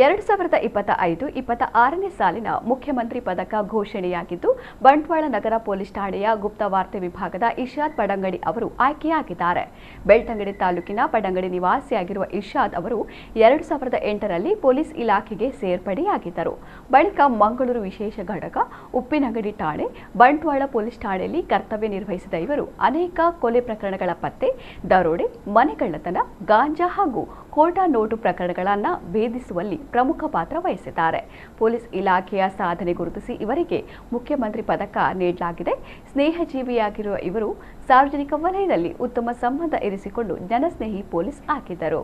2025-26ನೇ ಸಾಲಿನ ಮುಖ್ಯಮಂತ್ರಿ ಪದಕ ಘೋಷಣೆಯಾಗಿದ್ದು, ಬಂಟ್ವಾಳ ನಗರ ಪೊಲೀಸ್ ಠಾಣೆಯ ಗುಪ್ತವಾರ್ತೆ ವಿಭಾಗದ ಇಶಾದ್ ಪಡಂಗಡಿ ಅವರು ಆಯ್ಕೆಯಾಗಿದ್ದಾರೆ. ಬೆಳ್ತಂಗಡಿ ತಾಲೂಕಿನ ಪಡಂಗಡಿ ನಿವಾಸಿಯಾಗಿರುವ ಇಶಾದ್ ಅವರು 2008ರಲ್ಲಿ ಪೊಲೀಸ್ ಇಲಾಖೆಗೆ ಸೇರ್ಪಡೆಯಾಗಿದ್ದರು. ಬಳಿಕ ಮಂಗಳೂರು ವಿಶೇಷ ಘಟಕ, ಉಪ್ಪಿನಂಗಡಿ ಠಾಣೆ, ಬಂಟ್ವಾಳ ಪೊಲೀಸ್ ಠಾಣೆಯಲ್ಲಿ ಕರ್ತವ್ಯ ನಿರ್ವಹಿಸಿದ ಇವರು ಅನೇಕ ಕೊಲೆ ಪ್ರಕರಣಗಳ ಪತ್ತೆ, ದರೋಡೆ, ಮನೆಗಳ್ಳತನ, ಗಾಂಜಾ ಹಾಗೂ ಕೋಟಾ ನೋಟು ಪ್ರಕರಣಗಳನ್ನು ಭೇದಿಸುವಲ್ಲಿ ಪ್ರಮುಖ ಪಾತ್ರ ವಹಿಸಿದ್ದಾರೆ. ಪೊಲೀಸ್ ಇಲಾಖೆಯ ಸಾಧನೆ ಗುರುತಿಸಿ ಇವರಿಗೆ ಮುಖ್ಯಮಂತ್ರಿ ಪದಕ ನೀಡಲಾಗಿದೆ. ಸ್ನೇಹಜೀವಿಯಾಗಿರುವ ಇವರು ಸಾರ್ವಜನಿಕ ವಲಯದಲ್ಲಿ ಉತ್ತಮ ಸಂಬಂಧ ಇರಿಸಿಕೊಂಡು ಜನಸ್ನೇಹಿ ಪೊಲೀಸ್ ಆಗಿದ್ದರು.